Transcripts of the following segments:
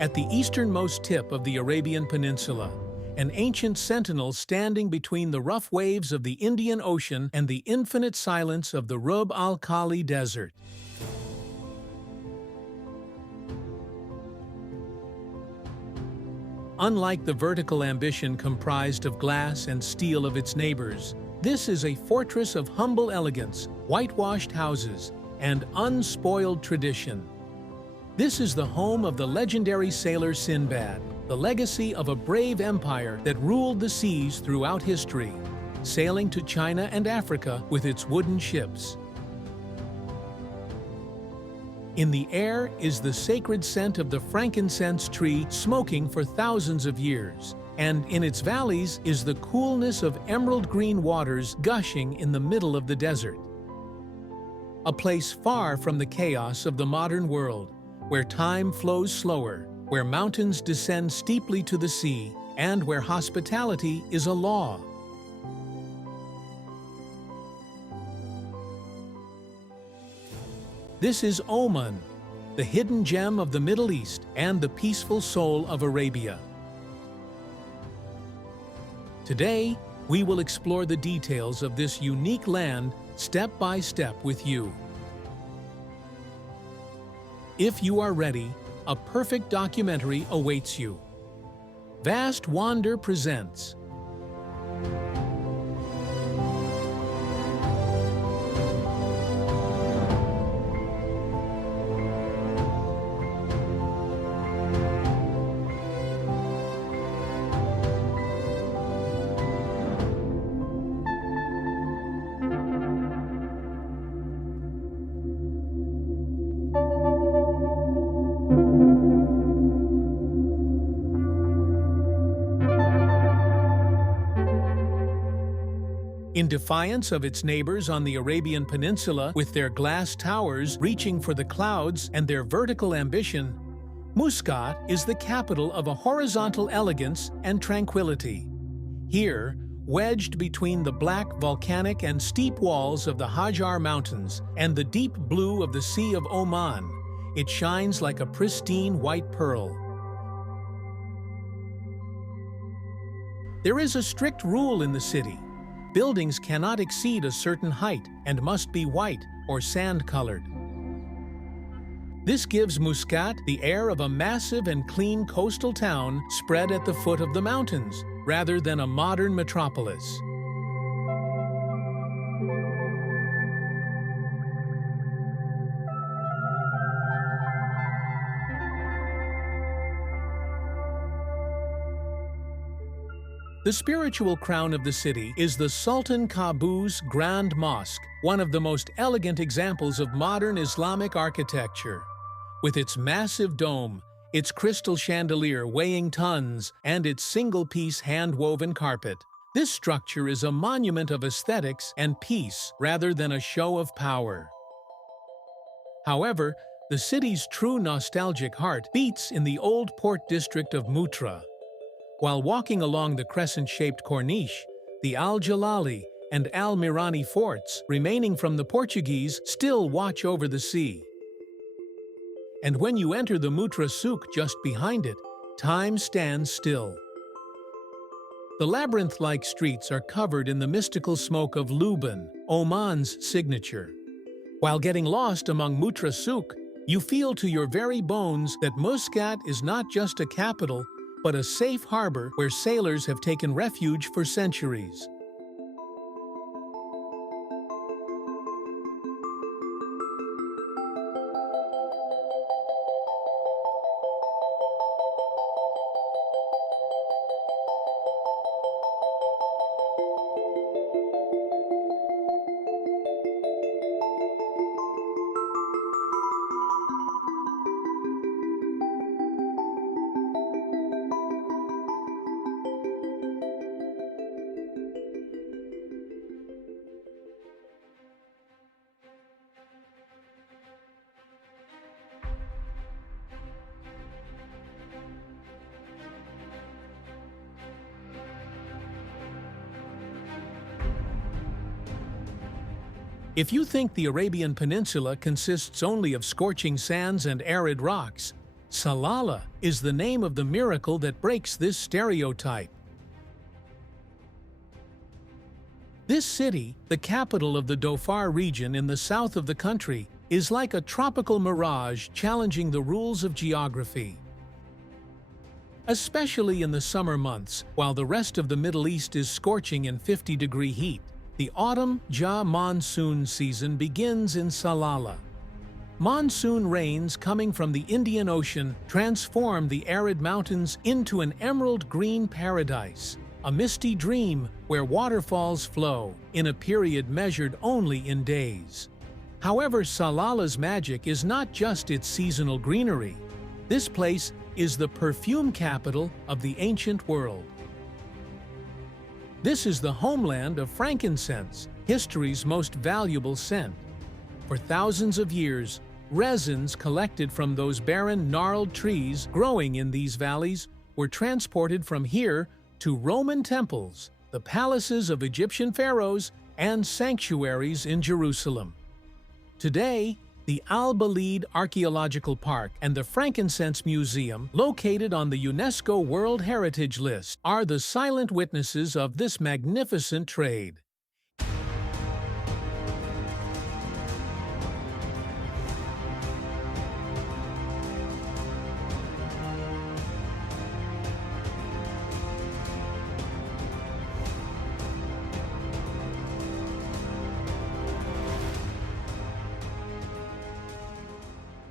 At the easternmost tip of the Arabian Peninsula, an ancient sentinel standing between the rough waves of the Indian Ocean and the infinite silence of the Rub al-Khali Desert. Unlike the vertical ambition comprised of glass and steel of its neighbors, this is a fortress of humble elegance, whitewashed houses, and unspoiled tradition. This is the home of the legendary sailor Sinbad, the legacy of a brave empire that ruled the seas throughout history, sailing to China and Africa with its wooden ships. In the air is the sacred scent of the frankincense tree smoking for thousands of years, and in its valleys is the coolness of emerald green waters gushing in the middle of the desert. A place far from the chaos of the modern world, where time flows slower, where mountains descend steeply to the sea, and where hospitality is a law. This is Oman, the hidden gem of the Middle East and the peaceful soul of Arabia. Today, we will explore the details of this unique land step by step with you. If you are ready, a perfect documentary awaits you. Vast Wander presents In defiance of its neighbors on the Arabian Peninsula with their glass towers reaching for the clouds and their vertical ambition, Muscat is the capital of a horizontal elegance and tranquility. Here, wedged between the black volcanic and steep walls of the Hajar Mountains and the deep blue of the Sea of Oman, it shines like a pristine white pearl. There is a strict rule in the city. Buildings cannot exceed a certain height and must be white or sand-colored. This gives Muscat the air of a massive and clean coastal town spread at the foot of the mountains, rather than a modern metropolis. The spiritual crown of the city is the Sultan Qaboos Grand Mosque, one of the most elegant examples of modern Islamic architecture. With its massive dome, its crystal chandelier weighing tons, and its single-piece hand-woven carpet, this structure is a monument of aesthetics and peace rather than a show of power. However, the city's true nostalgic heart beats in the old port district of Mutra. While walking along the crescent-shaped corniche, the Al-Jalali and Al-Mirani forts, remaining from the Portuguese, still watch over the sea. And when you enter the Mutra souq just behind it, time stands still. The labyrinth-like streets are covered in the mystical smoke of Luban, Oman's signature. While getting lost among Mutra souq, you feel to your very bones that Muscat is not just a capital, but a safe harbor where sailors have taken refuge for centuries. If you think the Arabian Peninsula consists only of scorching sands and arid rocks, Salalah is the name of the miracle that breaks this stereotype. This city, the capital of the Dhofar region in the south of the country, is like a tropical mirage challenging the rules of geography. Especially in the summer months, while the rest of the Middle East is scorching in 50-degree heat, the autumn monsoon season begins in Salalah. Monsoon rains coming from the Indian Ocean transform the arid mountains into an emerald green paradise, a misty dream where waterfalls flow in a period measured only in days. However, Salalah's magic is not just its seasonal greenery. This place is the perfume capital of the ancient world. This is the homeland of frankincense, history's most valuable scent. For thousands of years, resins collected from those barren, gnarled trees growing in these valleys were transported from here to Roman temples, the palaces of Egyptian pharaohs, and sanctuaries in Jerusalem. Today, the Al-Balid Archaeological Park and the Frankincense Museum, located on the UNESCO World Heritage List, are the silent witnesses of this magnificent trade.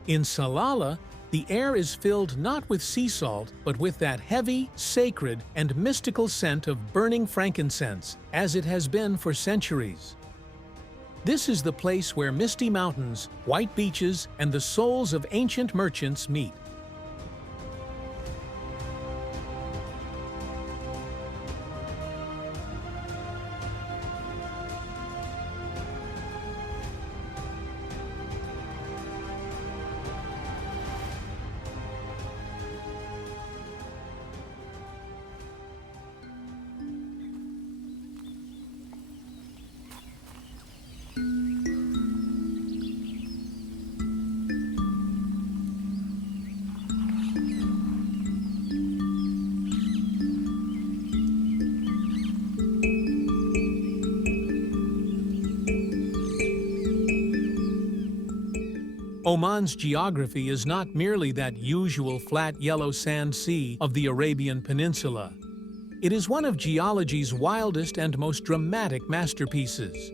In Salalah, the air is filled not with sea salt, but with that heavy, sacred, and mystical scent of burning frankincense, as it has been for centuries. This is the place where misty mountains, white beaches, and the souls of ancient merchants meet. Oman's geography is not merely that usual flat yellow sand sea of the Arabian Peninsula. It is one of geology's wildest and most dramatic masterpieces.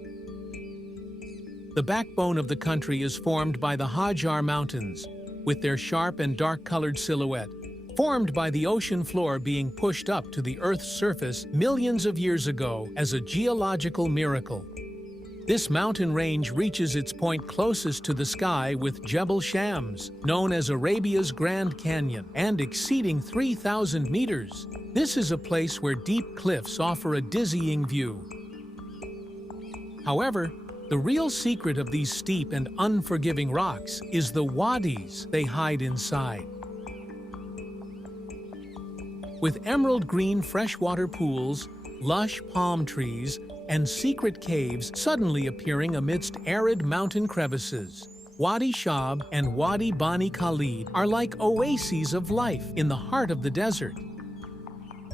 The backbone of the country is formed by the Hajar Mountains, with their sharp and dark-colored silhouette, formed by the ocean floor being pushed up to the Earth's surface millions of years ago as a geological miracle. This mountain range reaches its point closest to the sky with Jebel Shams, known as Arabia's Grand Canyon, and exceeding 3,000 meters. This is a place where deep cliffs offer a dizzying view. However, the real secret of these steep and unforgiving rocks is the wadis they hide inside. With emerald green freshwater pools, lush palm trees, and secret caves suddenly appearing amidst arid mountain crevices, Wadi Shab and Wadi Bani Khalid are like oases of life in the heart of the desert.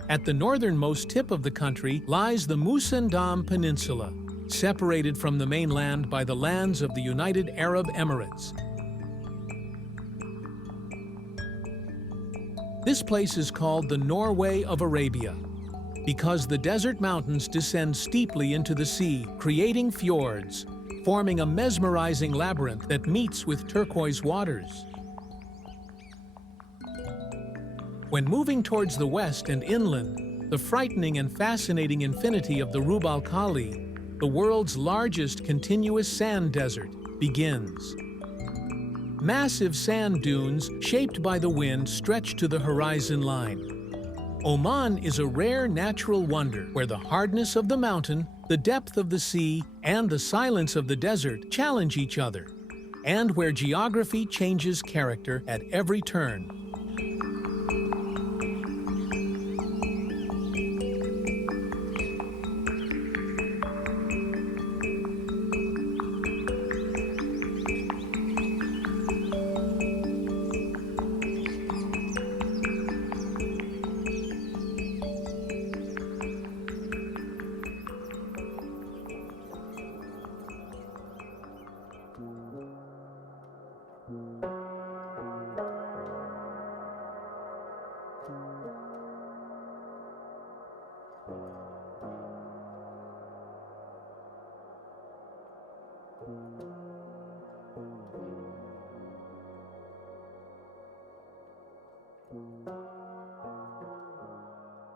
At the northernmost tip of the country lies the Muscat Peninsula, separated from the mainland by the lands of the United Arab Emirates. This place is called the Norway of Arabia, because the desert mountains descend steeply into the sea, creating fjords, forming a mesmerizing labyrinth that meets with turquoise waters. When moving towards the west and inland, the frightening and fascinating infinity of the Rub' Khali, the world's largest continuous sand desert, begins. Massive sand dunes shaped by the wind stretch to the horizon line. Oman is a rare natural wonder where the hardness of the mountain, the depth of the sea, and the silence of the desert challenge each other, and where geography changes character at every turn.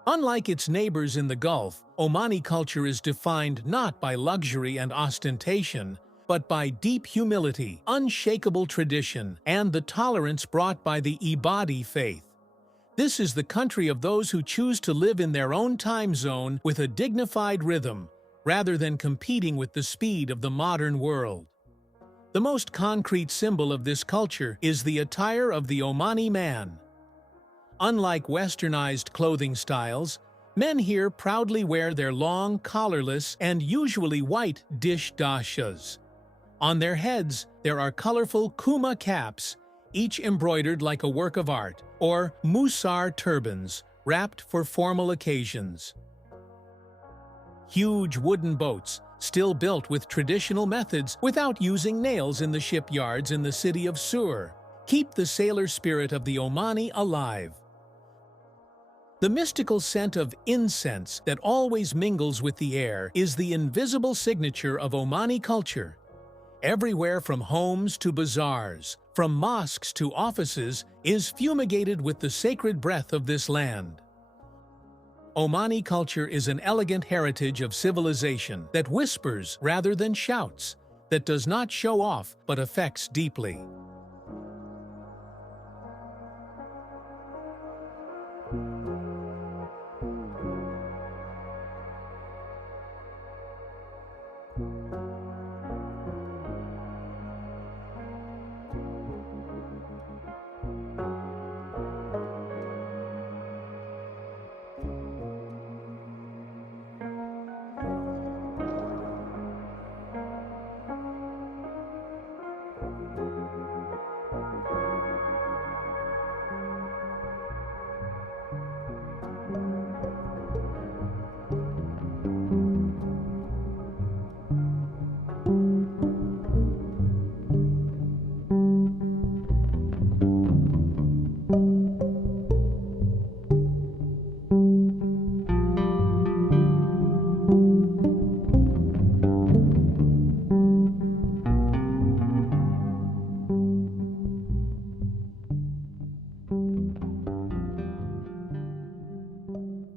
Unlike its neighbors in the Gulf, Omani culture is defined not by luxury and ostentation, but by deep humility, unshakable tradition, and the tolerance brought by the Ibadi faith. This is the country of those who choose to live in their own time zone with a dignified rhythm, rather than competing with the speed of the modern world. The most concrete symbol of this culture is the attire of the Omani man. Unlike westernized clothing styles, men here proudly wear their long, collarless, and usually white dish dashas. On their heads, there are colorful kuma caps, each embroidered like a work of art, or musar turbans, wrapped for formal occasions. Huge wooden boats, still built with traditional methods without using nails in the shipyards in the city of Sur, keep the sailor spirit of the Omani alive. The mystical scent of incense that always mingles with the air is the invisible signature of Omani culture. Everywhere from homes to bazaars, from mosques to offices, is fumigated with the sacred breath of this land. Omani culture is an elegant heritage of civilization that whispers rather than shouts, that does not show off but affects deeply.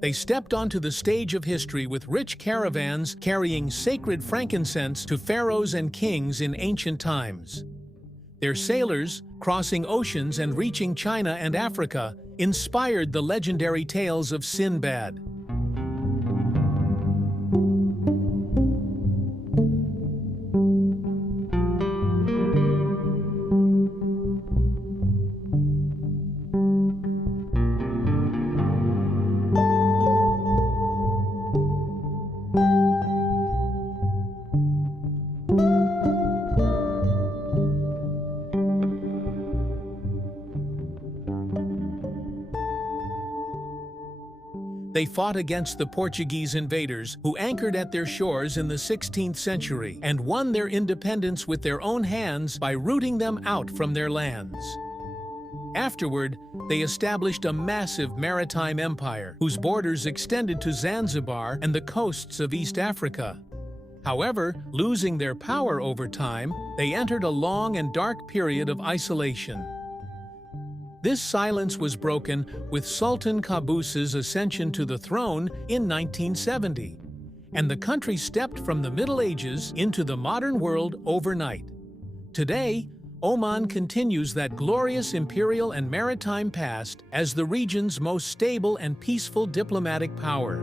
They stepped onto the stage of history with rich caravans carrying sacred frankincense to pharaohs and kings in ancient times. Their sailors, crossing oceans and reaching China and Africa, inspired the legendary tales of Sinbad. They fought against the Portuguese invaders who anchored at their shores in the 16th century and won their independence with their own hands by rooting them out from their lands. Afterward, they established a massive maritime empire whose borders extended to Zanzibar and the coasts of East Africa. However, losing their power over time, they entered a long and dark period of isolation. This silence was broken with Sultan Qaboos's ascension to the throne in 1970, and the country stepped from the Middle Ages into the modern world overnight. Today, Oman continues that glorious imperial and maritime past as the region's most stable and peaceful diplomatic power.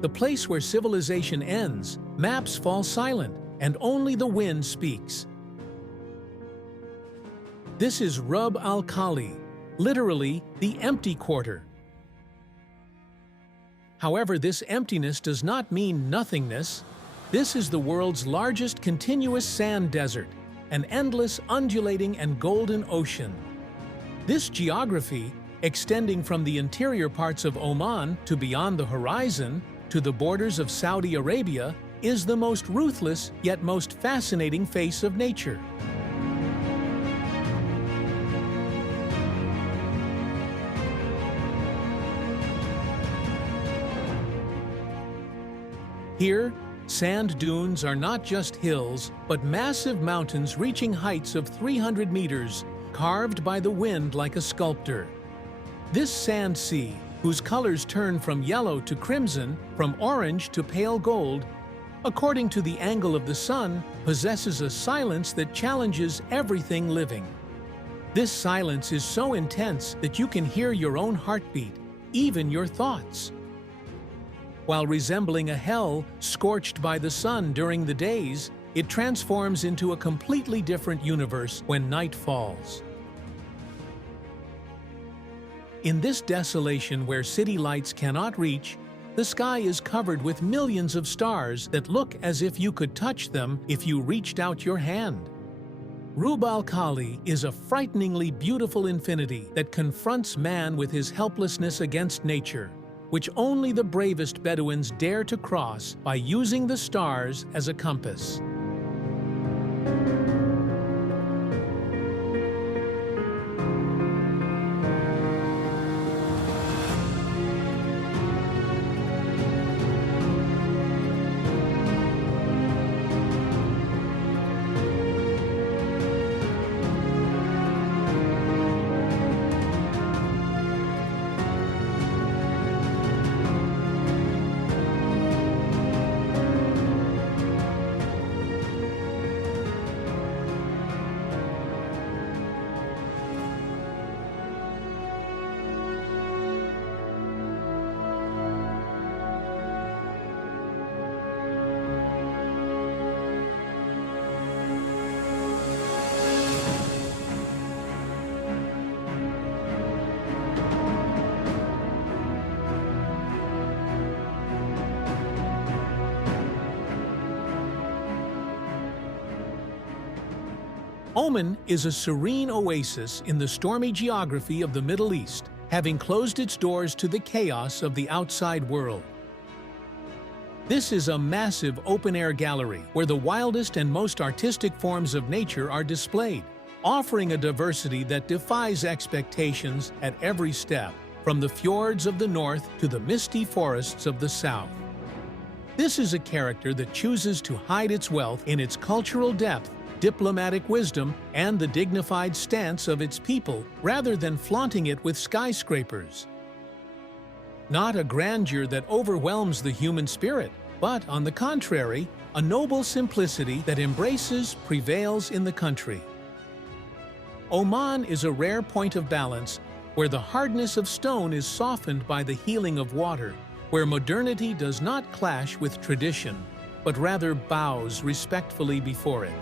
The place where civilization ends, maps fall silent, and only the wind speaks. This is Rub al-Khali, literally the empty quarter. However, this emptiness does not mean nothingness. This is the world's largest continuous sand desert, an endless, undulating, and golden ocean. This geography, extending from the interior parts of Oman to beyond the horizon, to the borders of Saudi Arabia, is the most ruthless yet most fascinating face of nature. Here, sand dunes are not just hills, but massive mountains reaching heights of 300 meters, carved by the wind like a sculptor. This sand sea, whose colors turn from yellow to crimson, from orange to pale gold, according to the angle of the sun, possesses a silence that challenges everything living. This silence is so intense that you can hear your own heartbeat, even your thoughts. While resembling a hell scorched by the sun during the days, it transforms into a completely different universe when night falls. In this desolation where city lights cannot reach, the sky is covered with millions of stars that look as if you could touch them if you reached out your hand. Rub al-Khali is a frighteningly beautiful infinity that confronts man with his helplessness against nature, which only the bravest Bedouins dare to cross by using the stars as a compass. Oman is a serene oasis in the stormy geography of the Middle East, having closed its doors to the chaos of the outside world. This is a massive open-air gallery where the wildest and most artistic forms of nature are displayed, offering a diversity that defies expectations at every step, from the fjords of the north to the misty forests of the south. This is a character that chooses to hide its wealth in its cultural depth, diplomatic wisdom, and the dignified stance of its people, rather than flaunting it with skyscrapers. Not a grandeur that overwhelms the human spirit, but, on the contrary, a noble simplicity that embraces prevails in the country. Oman is a rare point of balance where the hardness of stone is softened by the healing of water, where modernity does not clash with tradition, but rather bows respectfully before it.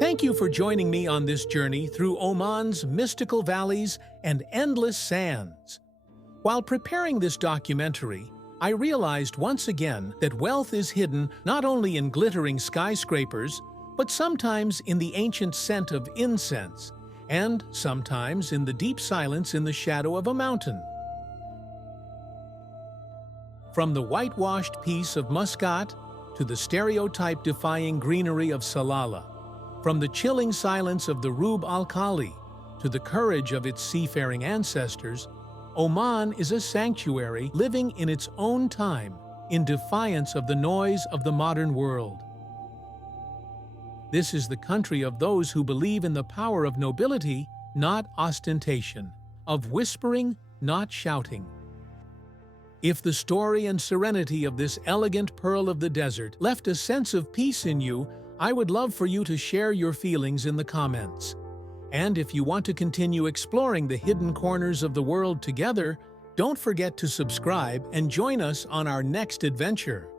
Thank you for joining me on this journey through Oman's mystical valleys and endless sands. While preparing this documentary, I realized once again that wealth is hidden not only in glittering skyscrapers, but sometimes in the ancient scent of incense, and sometimes in the deep silence in the shadow of a mountain. From the whitewashed peace of Muscat to the stereotype-defying greenery of Salalah, from the chilling silence of the Rub al-Khali to the courage of its seafaring ancestors, Oman is a sanctuary living in its own time, in defiance of the noise of the modern world. This is the country of those who believe in the power of nobility, not ostentation, of whispering, not shouting. If the story and serenity of this elegant pearl of the desert left a sense of peace in you, I would love for you to share your feelings in the comments. And if you want to continue exploring the hidden corners of the world together, don't forget to subscribe and join us on our next adventure.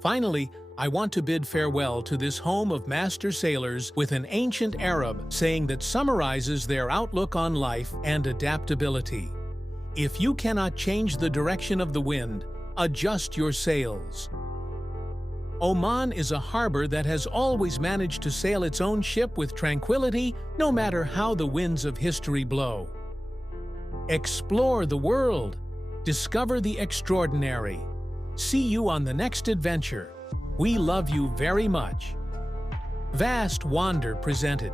Finally, I want to bid farewell to this home of master sailors with an ancient Arab saying that summarizes their outlook on life and adaptability. If you cannot change the direction of the wind, adjust your sails. Oman is a harbor that has always managed to sail its own ship with tranquility, no matter how the winds of history blow. Explore the world. Discover the extraordinary. See you on the next adventure. We love you very much. Vast Wander presented.